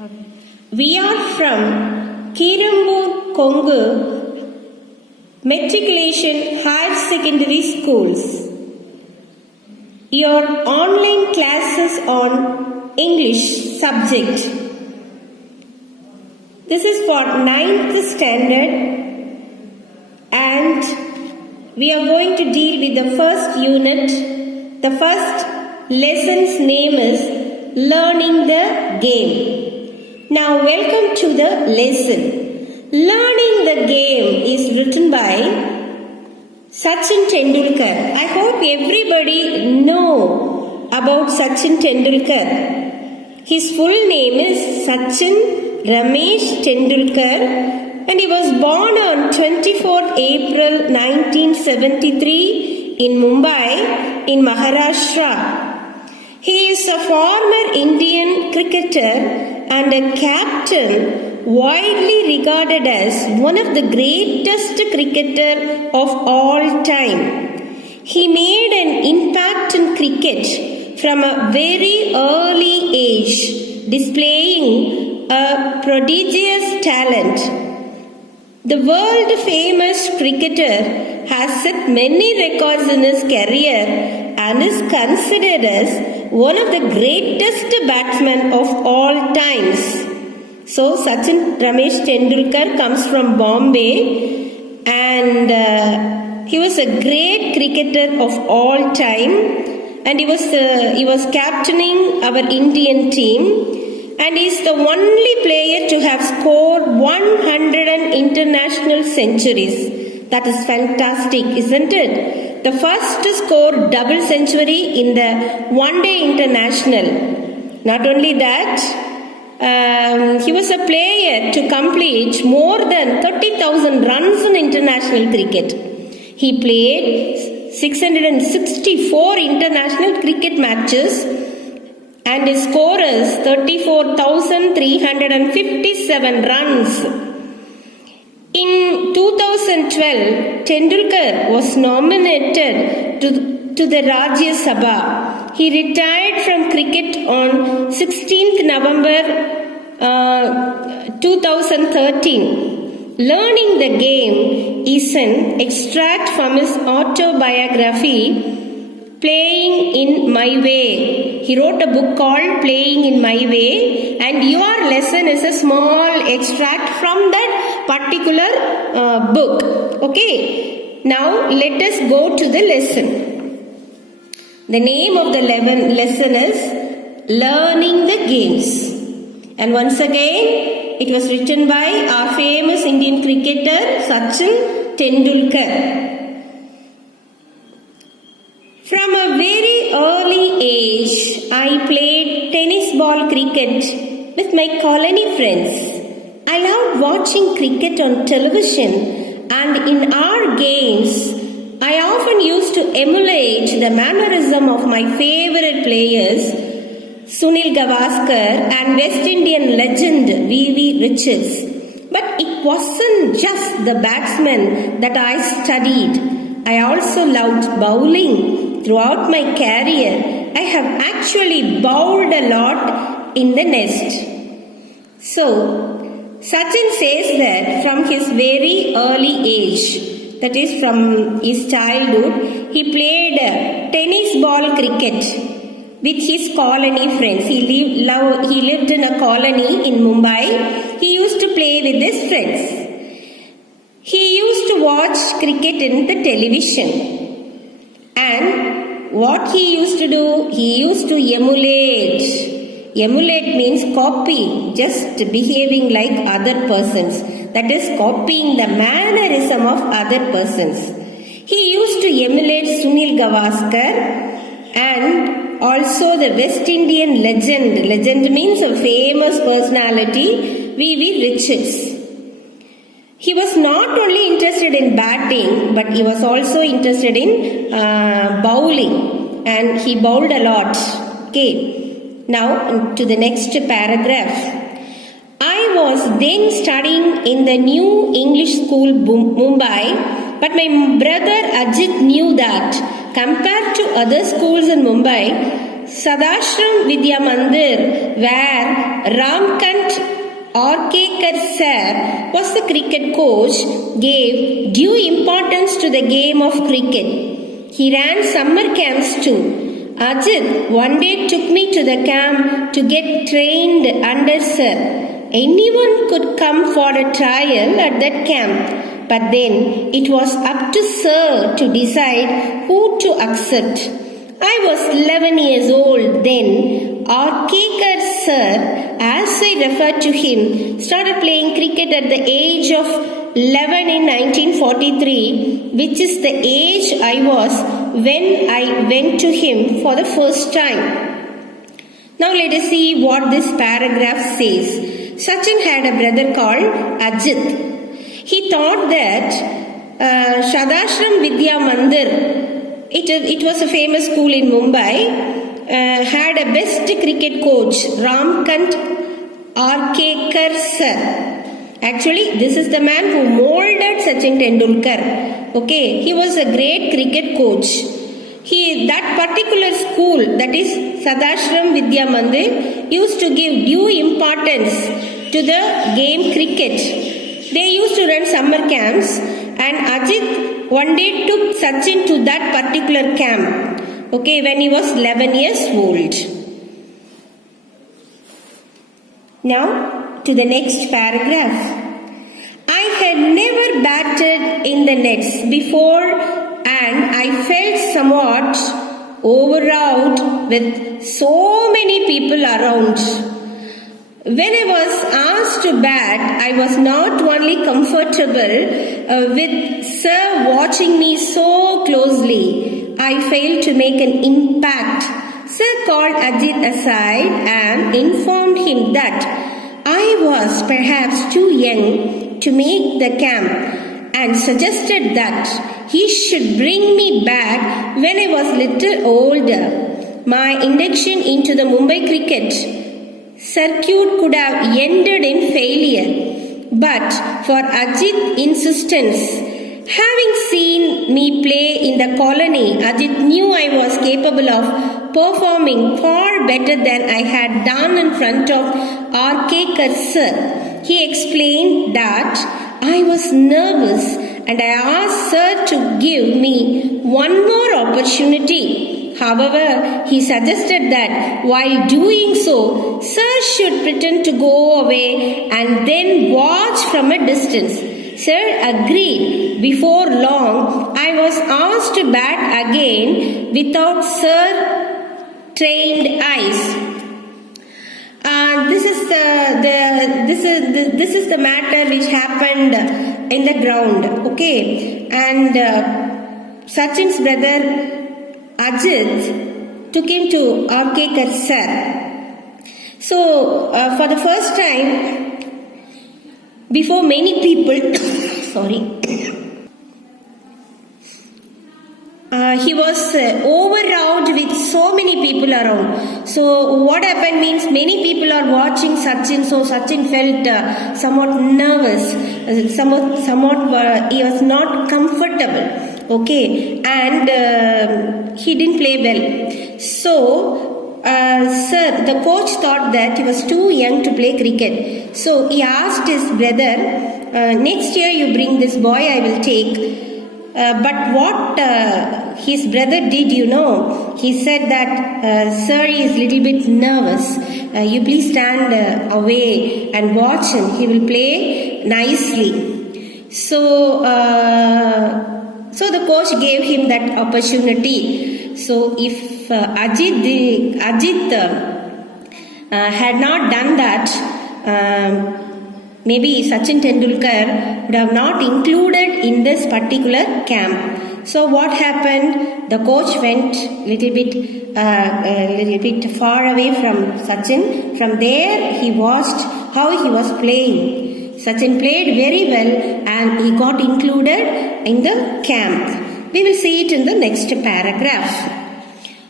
We are from Kirambur, Kongu Matriculation Higher Secondary Schools. Your online classes on English subject. This is for 9th standard and we are going to deal with the first unit. The first lesson's name is Learning the Game. Now welcome to the lesson. Learning the Game is written by Sachin Tentulkar. I hope everybody know about Sachin Tentulkar. His full name is Sachin Ramesh Tentulkar and he was born on 24th April 1973 in Mumbai in Maharashtra. He is a former Indian cricketer and a captain widely regarded as one of the greatest cricketers of all time. He made an impact in cricket from a very early age, displaying a prodigious talent. The world-famous cricketer has set many records in his career and is considered as one of the greatest batsmen of all times. So, Sachin Ramesh Tentulkar comes from Bombay and he was a great cricketer of all time and he was captaining our Indian team. And he is the only player to have scored 100 international centuries. That is fantastic, isn't it? The first to score double century in the one-day international. Not only that, he was a player to complete more than 30,000 runs in international cricket. He played 664 international cricket matches and his score is 34,357 runs. In 2012, Tendulkar was nominated to the Rajya Sabha. He retired from cricket on 16th November 2013. Learning the Game is an extract from his autobiography, Playing in My Way. He wrote a book called Playing in My Way and your lesson is a small extract from that particular book. Okay, now let us go to the lesson. The name of the lesson is Learning the Games. And once again, it was written by our famous Indian cricketer Sachin Tendulkar. From a very early age, I played tennis ball cricket with my colony friends. I loved watching cricket on television and in our games, I often used to emulate the mannerism of my favorite players, Sunil Gavaskar and West Indian legend V.V. Richards. But it wasn't just the batsmen that I studied. I also loved bowling. Throughout my career, I have actually bowled a lot in the nest. So, Sachin says that from his very early age, that is from his childhood, he played tennis ball cricket with his colony friends. He lived in a colony in Mumbai. He used to play with his friends. He used to watch cricket in the television. And what he used to do, he used to emulate. Emulate means copy, just behaving like other persons. That is copying the mannerism of other persons. He used to emulate Sunil Gavaskar and also the West Indian legend. Legend means a famous personality, V.V. Richards. He was not only interested in batting, but he was also interested in bowling and he bowled a lot. Okay. Now to the next paragraph. I was then studying in the new English school Mumbai, but my brother Ajit knew that compared to other schools in Mumbai, Sadashram Vidya Mandir, where Ramkant Arkekar sir was the cricket coach, gave due importance to the game of cricket. He ran summer camps too. Ajit one day took me to the camp to get trained under sir. Anyone could come for a trial at that camp, but then it was up to sir to decide who to accept. I was 11 years old then. Arkekar sir, as I referred to him, started playing cricket at the age of 11 in 1943, which is the age I was when I went to him for the first time. Now let us see what this paragraph says. Sachin had a brother called Ajit. He thought that Shadashram Vidya Mandir, it was a famous school in Mumbai, had a best cricket coach, Ramkant Arkekar sir. Actually, this is the man who molded Sachin Tendulkar. Okay, he was a great cricket coach. That particular school, that is Sadashram Vidya Mandir, used to give due importance to the game cricket. They used to run summer camps, and Ajit one day took Sachin to that particular camp. Okay, when he was 11 years old. Now, to the next paragraph. I had never batted in the nets before, and I felt somewhat overawed with so many people around. When I was asked to bat, I was not only comfortable with sir watching me so closely, I failed to make an impact. Sir called Ajit aside and informed him that I was perhaps too young to make the camp and suggested that he should bring me back when I was little older. My induction into the Mumbai cricket circuit could have ended in failure, but for Ajit's insistence, having seen me play in the colony, Ajit knew I was capable of performing far better than I had done in front of Arkekar sir. He explained that I was nervous and I asked sir to give me one more opportunity. However, he suggested that while doing so, sir should pretend to go away and then watch from a distance. Sir agreed. Before long, I was asked to bat again without sir trained eyes. This is the matter which happened in the ground. Okay, and Sachin's brother Ajit took him to Arkekar sir. So for the first time, before many people, he was overawed with so many people around. So what happened means many people are watching Sachin. So Sachin felt somewhat nervous, somewhat he was not comfortable. Okay, and he didn't play well. So the coach thought that he was too young to play cricket. So he asked his brother, next year you bring this boy, I will take. But what his brother did, he said that sir is little bit nervous. You please stand away and watch him. He will play nicely. So the coach gave him that opportunity. So if Ajit had not done that, maybe Sachin Tendulkar would have not included in this particular camp. So what happened? The coach went little bit far away from Sachin. From there, he watched how he was playing. Sachin played very well and he got included in the camp. We will see it in the next paragraph.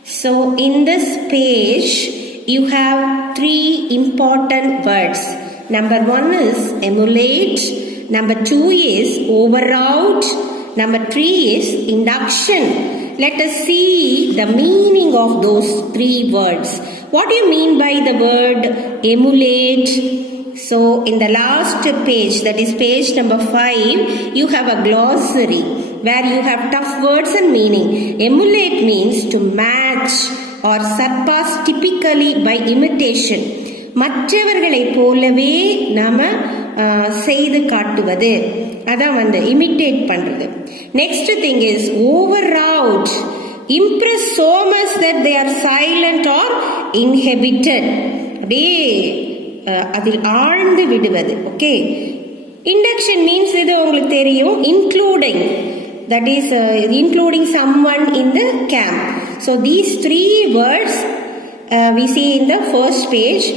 So in this page, you have 3 important words. Number 1 is emulate. Number 2 is overawed. Number 3 is induction. Let us see the meaning of those 3 words. What do you mean by the word emulate? So in the last page, that is page number 5, you have a glossary where you have tough words and meaning. Emulate means to match or surpass typically by imitation. மற்றவர்களை போலவே நாம செய்து காட்டுவது, அதான் இமிட்டேட் பண்றது. Next thing is overrout, impress so much that they are silent or inhibited. அப்படியே அதில் ஆழ்ந்து விடுவது. ஓகே, இண்டக்ஷன் மீன்ஸ் இது உங்களுக்கு தெரியும், including, that is including someone in the camp. So these 3 words we see in the first page,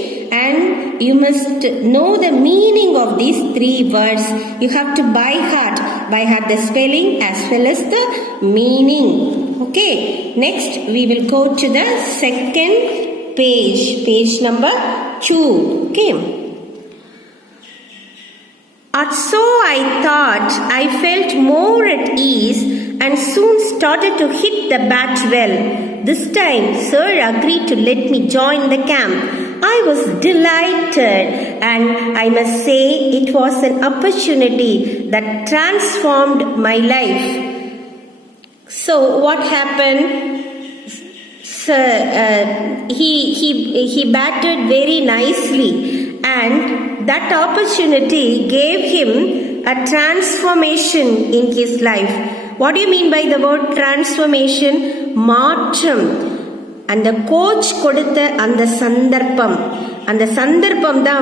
and you must know the meaning of these 3 words. You have to by heart the spelling as well as the meaning. Okay, next we will go to the second page number 2. Okay, and so I thought I felt more at ease and soon started to hit the bat well. This time Sir agreed to let me join the camp. I was delighted, and I must say it was an opportunity that transformed my life. So what happened? Sir, he batted very nicely, and that opportunity gave him a transformation in his life. What do you mean by the word transformation? மாற்றம். அந்த கோச் கொடுத்த அந்த சந்தர்ப்பம் தான்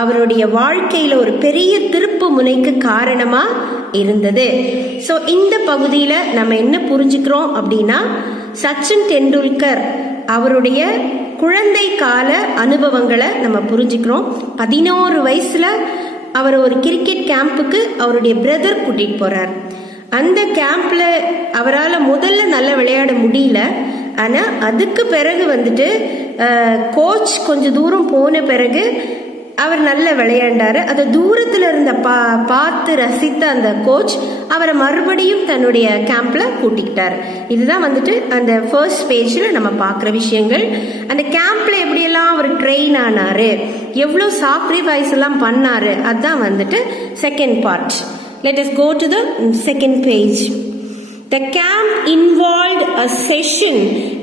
அவருடைய வாழ்க்கையில ஒரு பெரிய திருப்பு முனைக்கு காரணமா இருந்தது. ஸோ இந்த பகுதியில் நம்ம என்ன புரிஞ்சுக்கிறோம் அப்படின்னா, சச்சின் டெண்டுல்கர் அவருடைய குழந்தை கால அனுபவங்களை நம்ம புரிஞ்சுக்கிறோம். 11 வயசுல அவர் ஒரு கிரிக்கெட் கேம்புக்கு அவருடைய பிரதர் கூட்டிட்டு போறார். அந்த கேம்ப்ல அவரால் முதல்ல நல்லா விளையாட முடியல. ஆனால் அதுக்கு பிறகு கோச் கொஞ்சம் தூரம் போன பிறகு அவர் நல்லா விளையாண்டாரு. அதை தூரத்தில் இருந்த பார்த்து ரசித்த அந்த கோச் அவரை மறுபடியும் தன்னுடைய கேம்ப்ல கூட்டிக்கிட்டார். இதுதான் அந்த ஃபர்ஸ்ட் பேஜில் நம்ம பார்க்குற விஷயங்கள். அந்த கேம்ப்ல எப்படியெல்லாம் அவர் ட்ரெயின் ஆனாரு, எவ்வளோ சாக்ரிஃபைஸ் எல்லாம் பண்ணாரு, அதுதான் second part. Let us go to the second page. The camp involved a session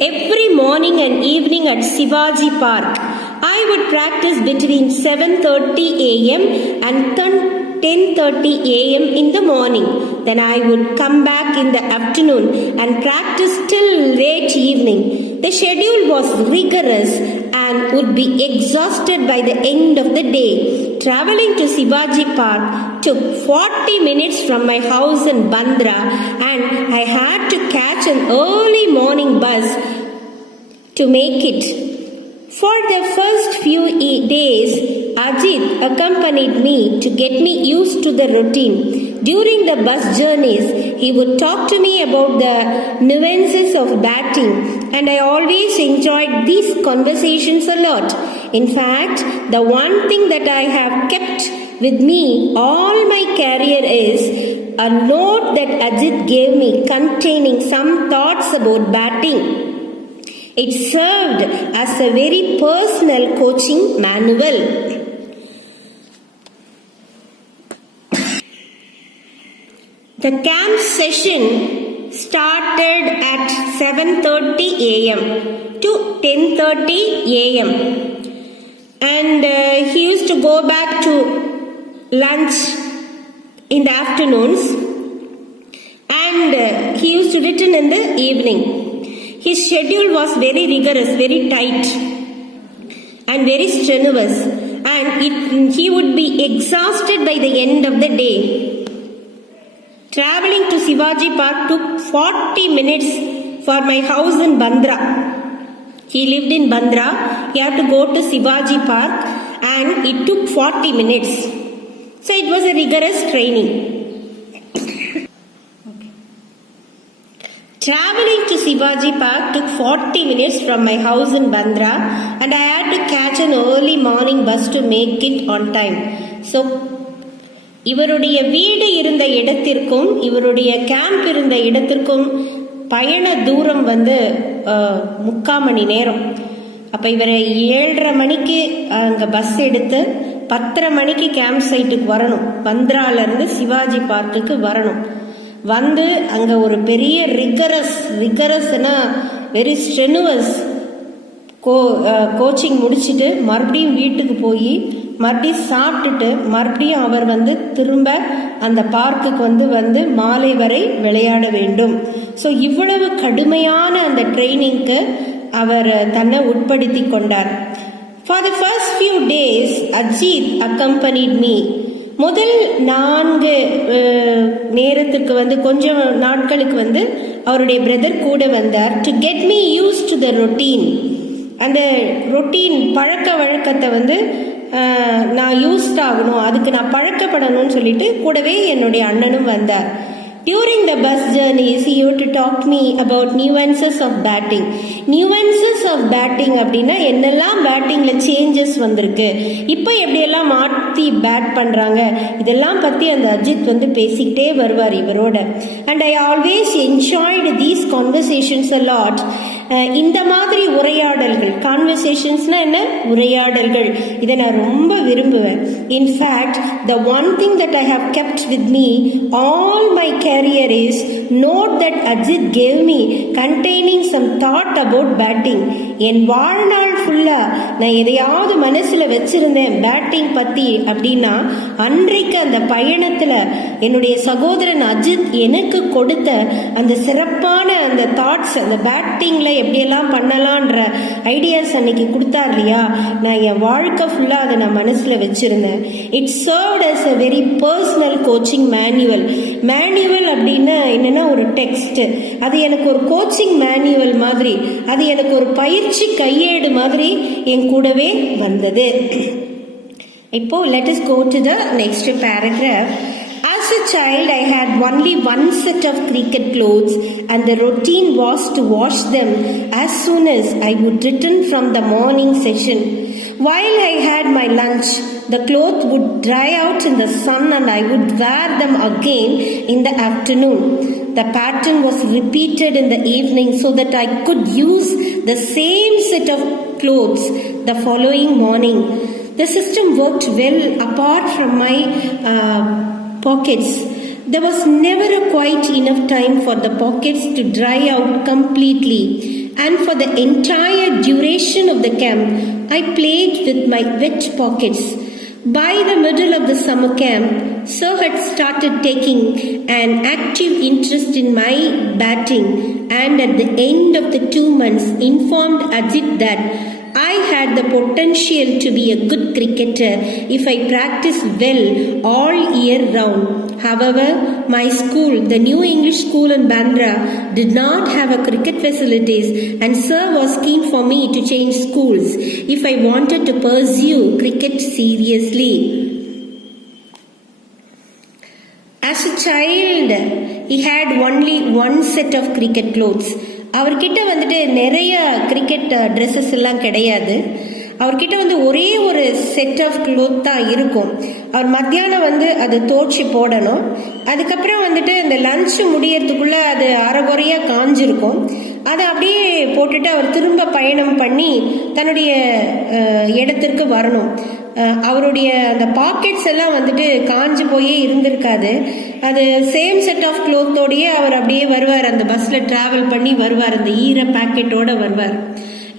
every morning and evening at Shivaji Park. I would practice between 7:30 a.m. and 10:30 a.m. in the morning. Then I would come back in the afternoon and practice till late evening. The schedule was rigorous and would be exhausted by the end of the day. Traveling to Shivaji Park took 40 minutes from my house in Bandra, and I had to catch an early morning bus to make it. For the first few days, Ajit accompanied me to get me used to the routine. During the bus journeys, he would talk to me about the nuances of batting, and I always enjoyed these conversations a lot. In fact, the one thing that I have kept with me all my career is a note that Ajit gave me containing some thoughts about batting. It served as a very personal coaching manual. The camp session started at 7:30 a.m. to 10:30 a.m. and he used to go back to lunch in the afternoons, and he used to return in the evening. His schedule was very rigorous, very tight and very strenuous, and he would be exhausted by the end of the day. Traveling to Shivaji Park took 40 minutes for my house in Bandra. He lived in Bandra. He had to go to Shivaji Park, and it took 40 minutes. So it was a rigorous training. Traveling to Shivaji Park took 40 minutes from my house in Bandra, and I had to catch an early morning bus to make it on time. So இவருடைய வீடு இருந்த இடத்திற்கும் இவருடைய கேம்ப் இருந்த இடத்திற்கும் பயண தூரம் 3/4 மணி நேரம். அப்போ இவரை 7:30 மணிக்கு அங்கே பஸ் எடுத்து 10:30 மணிக்கு கேம்ப் சைட்டுக்கு வரணும். பந்த்ராலேருந்து சிவாஜி பார்க்குக்கு வரணும். வந்து அங்கே ஒரு பெரிய ரிகரஸ்னா வெரி ஸ்ட்ரெனுவஸ் கோச்சிங் முடிச்சுட்டு மறுபடியும் வீட்டுக்கு போய் மறுபடியும் சாப்பிட்டுட்டு மறுபடியும் அவர் திரும்ப அந்த பார்க்குக்கு வந்து மாலை வரை விளையாட வேண்டும். ஸோ இவ்வளவு கடுமையான அந்த ட்ரைனிங்க்கு அவர் தன்னை உட்படுத்தி கொண்டார். For the first few days, Ajit accompanied me. முதல் 4 நேரத்துக்கு கொஞ்சம் நாட்களுக்கு அவருடைய பிரதர் கூட வந்தார். To get me use to the routine, அந்த ரொட்டீன் பழக்க வழக்கத்தை நான் யூஸ்ட் ஆகணும், அதுக்கு நான் பழக்கப்படணும்னு சொல்லிட்டு கூடவே என்னுடைய அண்ணனும் வந்தார். During the bus journeys, he used to talk to me about nuances of batting. Nuances of batting அப்படின்னா என்னெல்லாம் பேட்டிங்கில் சேஞ்சஸ் வந்திருக்கு, இப்போ எப்படியெல்லாம் மாற்றி பேட் பண்ணுறாங்க, இதெல்லாம் பற்றி அந்த அஜித் பேசிக்கிட்டே வருவார் இவரோட. And I always enjoyed these conversations a lot. இந்த மாதிரி உரையாடல்கள், கான்வர்சேஷன்ஸ்னா என்ன, உரையாடல்கள், இதை நான் ரொம்ப விரும்புவேன். In fact the one thing that I have kept with me all my career is note that Ajit gave me containing some thought about batting. என் வாழ்நாள் ஃபுல்லா நான் எதையாவது மனசுல வச்சிருந்தேன் பேட்டிங் பத்தி அப்படின்னா அன்றைக்கு அந்த பயணத்துல என்னுடைய சகோதரன் அஜித் எனக்கு கொடுத்த அந்த சிறப்பான அந்த தாட்ஸ், அந்த பேட்டிங்ல எப்படியெல்லாம் பண்ணலான்ற ஐடியாஸ் அன்னைக்கு கொடுத்தார் இல்லையா, நான் என் வாழ்க்கை ஃபுல்லா அதை நான் மனசுல வச்சிருந்தேன். It served as a very personal coaching manual. Manual அப்படின்னா என்னன்னா ஒரு டெக்ஸ்ட், அது எனக்கு ஒரு கோச்சிங் மேனுவல் மாதிரி, அது எனக்கு ஒரு பயிற்சி கையேடு மாதிரி என் கூடவே வந்தது. இப்போ let us go to the next paragraph. As a child, I had only one set of cricket clothes and the routine was to wash them as soon as I would return from the morning session. While I had my lunch, the clothes would dry out in the sun and I would wear them again in the afternoon. The pattern was repeated in the evening so that I could use the same set of clothes the following morning. The system worked well apart from my pockets. There was never quite enough time for the pockets to dry out completely, and for the entire duration of the camp, I played with my wet pockets. By the middle of the summer camp, Sir had started taking an active interest in my batting, and at the end of the 2 months informed Ajit that I had the potential to be a good cricketer if I practiced well all year round. However, my school, the New English School in Bandra, did not have a cricket facilities, and Sir was keen for me to change schools if I wanted to pursue cricket seriously. As a child, he had only one set of cricket clothes. அவர்கிட்ட நிறைய cricket dresses எல்லாம் கிடையாது. அவர்கிட்ட ஒரே ஒரு set of cloth தான் இருக்கும். அவர் மத்தியானம் அது தோச்சி போடணும். அதுக்கப்புறம் இந்த லஞ்சு முடியறதுக்குள்ள அது அரைகுறையாக காஞ்சிருக்கும். அதை அப்படியே போட்டுட்டு அவர் திரும்ப பயணம் பண்ணி தன்னுடைய இடத்திற்கு வரணும். அவருடைய அந்த பாக்கெட்ஸ் எல்லாம் காஞ்சு போயே இருந்திருக்காது. அது சேம் செட் ஆஃப் க்ளோத்தோடையே அவர் அப்படியே வருவார், அந்த பஸ்ல டிராவல் பண்ணி வருவார், அந்த ஈர பாக்கெட்டோட வருவார்.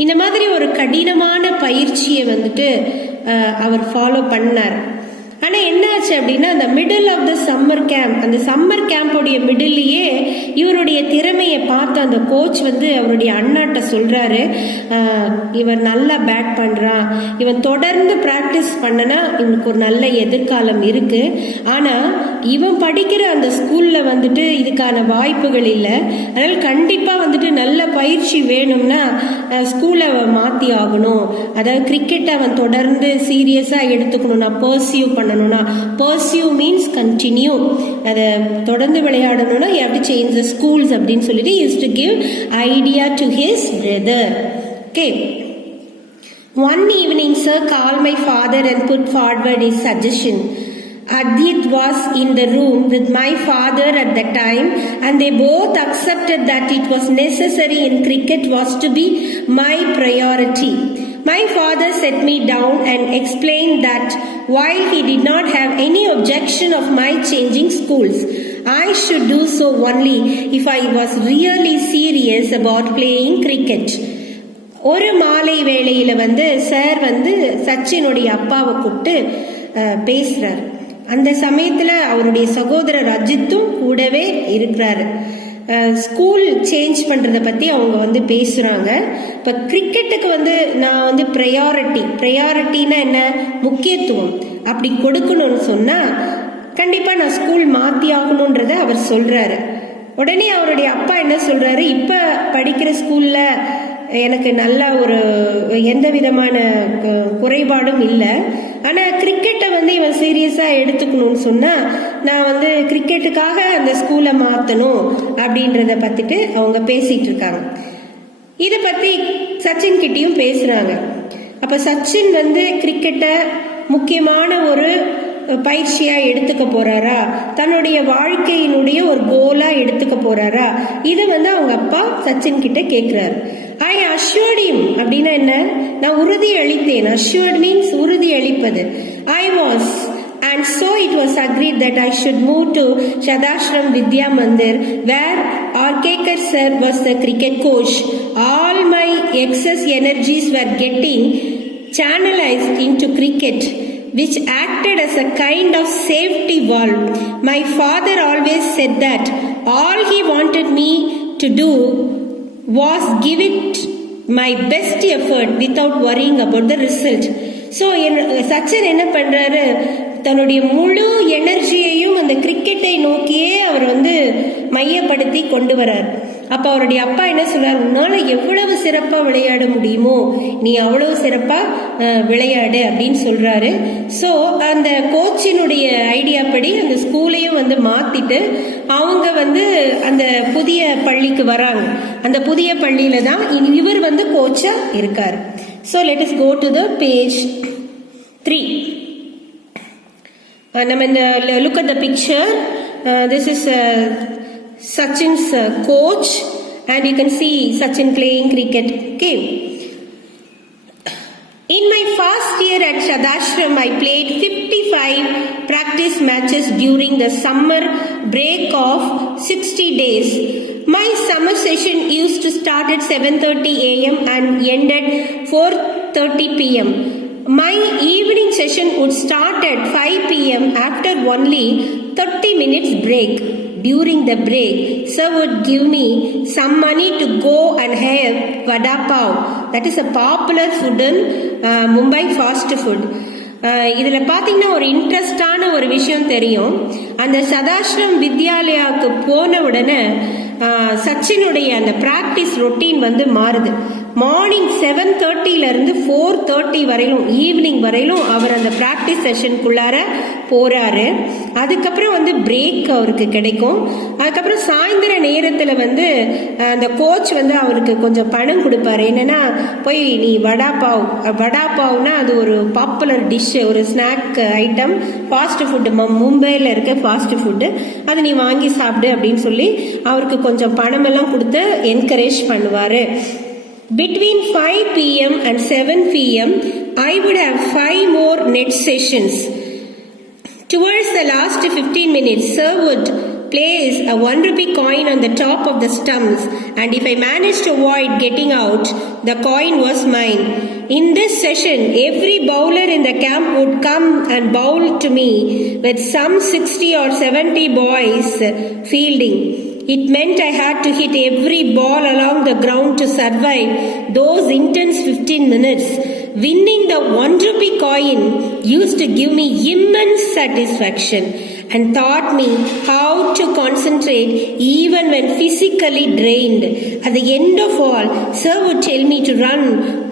இந்த மாதிரி ஒரு கடினமான பயிற்சியை அவர் ஃபாலோ பண்ணார். ஆனால் என்ன ஆச்சு அப்படின்னா, அந்த middle of the summer camp, அந்த சம்மர் கேம்போடைய மிடில்லையே இவருடைய திறமையை பார்த்து அந்த கோச் அவருடைய அண்ணாட்ட சொல்றாரு, இவர் நல்லா பேட் பண்றான், இவன் தொடர்ந்து பிராக்டிஸ் பண்ணனா இவனுக்கு ஒரு நல்ல எதிர்காலம் இருக்கு. ஆனா இவன் படிக்கிற அந்த ஸ்கூல்ல இதுக்கான வாய்ப்புகள் இல்லை. அதனால கண்டிப்பா நல்ல பயிற்சி வேணும்னா ஸ்கூலை மாத்தி ஆகணும். அதாவது கிரிக்கெட் அவன் தொடர்ந்து சீரியஸா எடுத்துக்கணும்னா, பர்சியூ பண்ணணும்னா, பர்சியூ மீன்ஸ் கண்டினியூ, அதை தொடர்ந்து விளையாடணும்னா you have to change the schools அப்படின்னு சொல்லிட்டு he used to give idea to his brother. Okay. One evening, Sir called my father and put forward his suggestion. Adit was in the room with my father at the time, and they both accepted that it was necessary in cricket was to be my priority. My father set me down and explained that while he did not have any objection of my changing schools, I should do so only if I was really serious about playing cricket. ஒரு மாலை வேளையில் சார் சச்சினுடைய அப்பாவை கூப்பிட்டு பேசுறார். அந்த சமயத்தில் அவருடைய சகோதரர் அஜித்தும் கூடவே இருக்கிறாரு. ஸ்கூல் சேஞ்ச் பண்ணுறதை பற்றி அவங்க பேசுகிறாங்க. இப்போ கிரிக்கெட்டுக்கு நான் ப்ரையாரிட்டின்னா என்ன, முக்கியத்துவம் அப்படி கொடுக்கணும்னு சொன்னால் கண்டிப்பாக நான் ஸ்கூல் மாற்றி ஆகணுன்றதை அவர் சொல்கிறாரு. உடனே அவருடைய அப்பா என்ன சொல்கிறாரு, இப்போ படிக்கிற ஸ்கூலில் எனக்கு நல்ல ஒரு எந்த விதமான குறைபாடும் இல்லை, ஆனால் கிரிக்கெட்டை இவன் சீரியஸாக எடுத்துக்கணும்னு சொன்னால் நான் கிரிக்கெட்டுக்காக அந்த ஸ்கூலை மாற்றணும் அப்படின்றத பற்றிட்டு அவங்க பேசிகிட்டு இருக்காங்க. இதை பற்றி சச்சின் கிட்டேயும் பேசுகிறாங்க. அப்போ சச்சின் கிரிக்கெட்டை முக்கியமான ஒரு பயிற்சியாக எடுத்துக்க போகிறாரா, தன்னுடைய வாழ்க்கையினுடைய ஒரு கோலாக எடுத்துக்க போகிறாரா, இதை அவங்க அப்பா சச்சின் கிட்ட கேட்குறாரு. ஐ அஷ்யூர்ட் ஹிம் அப்படின்னா என்ன, நான் உறுதி அளித்தேன். அஷ்யூர்ட் மீன்ஸ் உறுதி அளிப்பது. I was and so it was agreed that I should move to Shadashram Vidya Mandir where Arkekar sir was the cricket coach. All my excess energies were getting channelized into cricket, which acted as a kind of safety valve. My father always said that all he wanted me to do was give it my best effort without worrying about the result. So Sachin என்ன பண்ணுறாரு, தன்னுடைய முழு எனர்ஜியையும் அந்த கிரிக்கெட்டை நோக்கியே அவர் மையப்படுத்தி கொண்டு வரார். அப்போ அவருடைய அப்பா என்ன சொல்றாரு, உன்னால எவ்வளவு சிறப்பாக விளையாட முடியுமோ நீ அவ்வளவு சிறப்பாக விளையாடு அப்படின்னு சொல்றாரு. ஸோ அந்த கோச்சினுடைய ஐடியா படி அந்த ஸ்கூலையும் மாத்திட்டு அவங்க அந்த புதிய பள்ளிக்கு வராங்க. அந்த புதிய பள்ளியில தான் இவர் கோச்சா இருக்கார். So let us go to the page 3. நம்ம இந்த look at the picture. This is Sachin's coach and you can see Sachin playing cricket. Okay. In my first year at Shadashram, I played 55 practice matches during the summer break of 60 days. My summer session used to start at 7:30 a.m. and end at 4:30 p.m. My evening session would start at 5 p.m. after only 30 minutes break. During the break, sir would give me some money to go and have vada pav. That is a popular food in Mumbai fast food. இதில் பார்த்தீங்கன்னா ஒரு இன்ட்ரெஸ்டான ஒரு விஷயம் தெரியும். அந்த சதாஸ்ரம் வித்யாலயாவுக்கு போன உடனே சச்சினுடைய அந்த ப்ராக்டிஸ் ரொட்டீன் மாறுது. மார்னிங் 7:30 4:30 வரையிலும் ஈவினிங் வரையிலும் அவர் அந்த ப்ராக்டிஸ் செஷனுக்குள்ளார போறாரு. அதுக்கப்புறம் பிரேக் அவருக்கு கிடைக்கும். அதுக்கப்புறம் சாயந்தர நேரத்தில் அந்த கோச் அவருக்கு கொஞ்சம் பணம் கொடுப்பாரு. என்னன்னா, போய் நீ வடா பாவ்னா அது ஒரு பாப்புலர் டிஷ், ஒரு ஸ்நாக் ஐட்டம், ஃபாஸ்ட் ஃபுட்டு, மும்பையில் இருக்க ஃபாஸ்ட் ஃபுட்டு, அதை நீ வாங்கி சாப்பிடு அப்படின்னு சொல்லி அவருக்கு கொஞ்சம் பணம் எல்லாம் கொடுத்து என்கரேஜ் பண்ணுவாரு. Between 5 p.m. and 7 p.m. I would have 5 more net sessions. Towards the last 15 minutes, sir would place a 1 rupee coin on the top of the stumps, and if I managed to avoid getting out, the coin was mine. In this session, every bowler in the camp would come and bowl to me with some 60 or 70 boys fielding. It meant I had to hit every ball along the ground to survive those intense 15 minutes. Winning the 1 rupee coin used to give me immense satisfaction and taught me how to concentrate even when physically drained. At the end of all, sir would tell me to run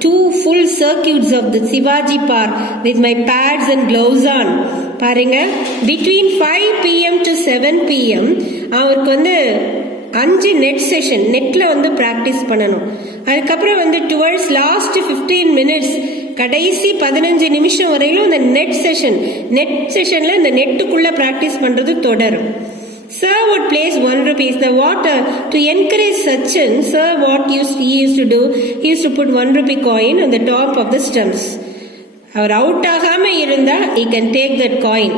2 full circuits of the Shivaji Park with my pads and gloves on. பாருங்க, between 5 p.m. to 7 p.m. அவருக்கு 5 net session, நெட்டில் ப்ராக்டிஸ் பண்ணணும். அதுக்கப்புறம் towards last 15 மினிட்ஸ், கடைசி 15 நிமிஷம் வரையிலும் இந்த நெட் செஷனில் இந்த நெட்டுக்குள்ளே ப்ராக்டிஸ் பண்ணுறது தொடரும். Sir would place 1 rupee. The water to encourage Sachin, sir he used to do, he used to put 1 rupee coin on the top of the stumps. அவர் அவுட் ஆகாம இருந்தா he can take that coin.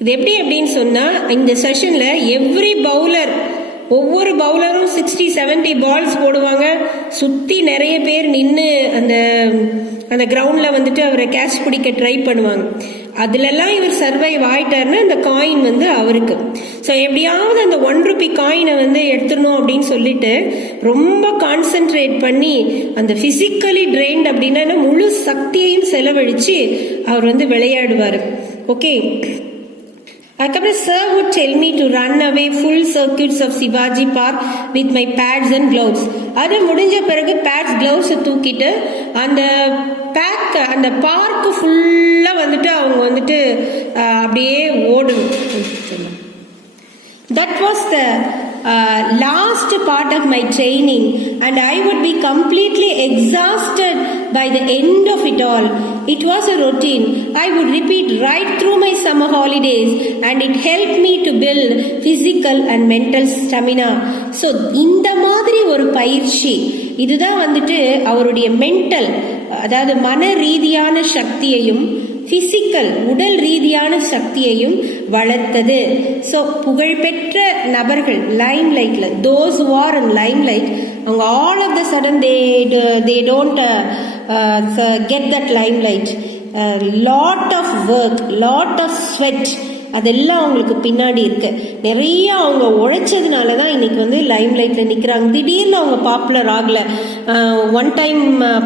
இது எப்படி அப்படின்னு சொன்னா இந்த செஷன்ல every bowler, ஒவ்வொரு பவுலரும் 60-70 பால்ஸ் போடுவாங்க. சுத்தி நிறைய பேர் நின்று அந்த கிரவுண்ட்ல வந்துட்டு அவரை கேட்ச் பிடிக்க ட்ரை பண்ணுவாங்க. அதுலலாம் இவர் சர்வைவ் ஆயிட்டாருன்னா அந்த காயின் வந்து அவருக்கு. ஸோ எப்படியாவது அந்த 1 ரூபி காயினை வந்து எடுத்துடணும் அப்படின்னு சொல்லிட்டு ரொம்ப கான்சென்ட்ரேட் பண்ணி அந்த பிசிக்கலி ட்ரெயின்ட் அப்படின்னா முழு சக்தியையும் செலவழிச்சு அவர் வந்து விளையாடுவார். ஓகே, அதுக்கப்புறம் sir would tell me to run away full circuits of Shivaji Park with my pads and gloves. அது முடிஞ்ச பிறகு பேட்ஸ் கிளவுஸ் தூக்கிட்டு அந்த பார்க்கு ஃபுல்லா வந்துட்டு அவங்க வந்துட்டு அப்படியே ஓடணும். That was the last part of my training, and I would be completely exhausted by the end of it all. It was a routine I would repeat right through my summer holidays, and it helped me to build physical and mental stamina. So இந்த மாதிரி ஒரு பயிற்சி இதுதான் வந்துட்டு அவருடைய மென்டல், அதாவது மன ரீதியான சக்தியையும் பிசிக்கல் உடல் ரீதியான சக்தியையும் வளர்த்தது. ஸோ புகழ்பெற்ற நபர்கள் லைம் லைட்ல, those who are in limelight, அவங்க all of the sudden they don't get that limelight. Lot of work, lot of sweat, அதெல்லாம் அவங்களுக்கு பின்னாடி இருக்கு. நிறைய அவங்க உழைச்சதுனால தான் இன்னைக்கு வந்து லைம் லைட்ல நிற்கிறாங்க. திடீர்னு அவங்க பாப்புலர் ஆகல. ஒன் டைம்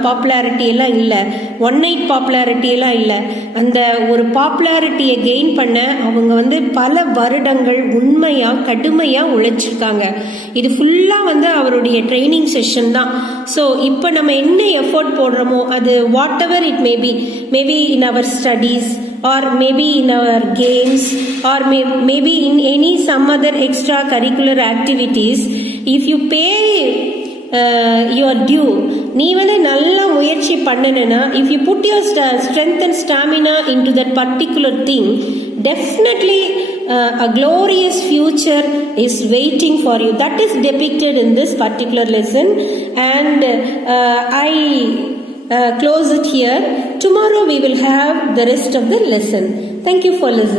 பாப்புலாரிட்டி எல்லாம் இல்லை, ஒன் நைட் பாப்புலாரிட்டி எல்லாம் இல்லை. அந்த ஒரு பாப்புலாரிட்டியை கெயின் பண்ண அவங்க வந்து பல வருடங்கள் உண்மையா கடுமையா உழைச்சிருக்காங்க. இது ஃபுல்லா வந்து அவருடைய ட்ரைனிங் செஷன் தான். ஸோ இப்போ நம்ம என்ன எஃபோர்ட் போடுறோமோ அது whatever it maybe in our studies, or maybe in our games, or maybe in any some other extracurricular activities, if you pay your due, நீ வந்து நல்லா முயற்சி பண்ணணும்னா, if you put your strength and stamina into that particular thing, definitely a glorious future is waiting for you. That is depicted in this particular lesson, and I close it here. Tomorrow we will have the rest of the lesson. Thank you for listening.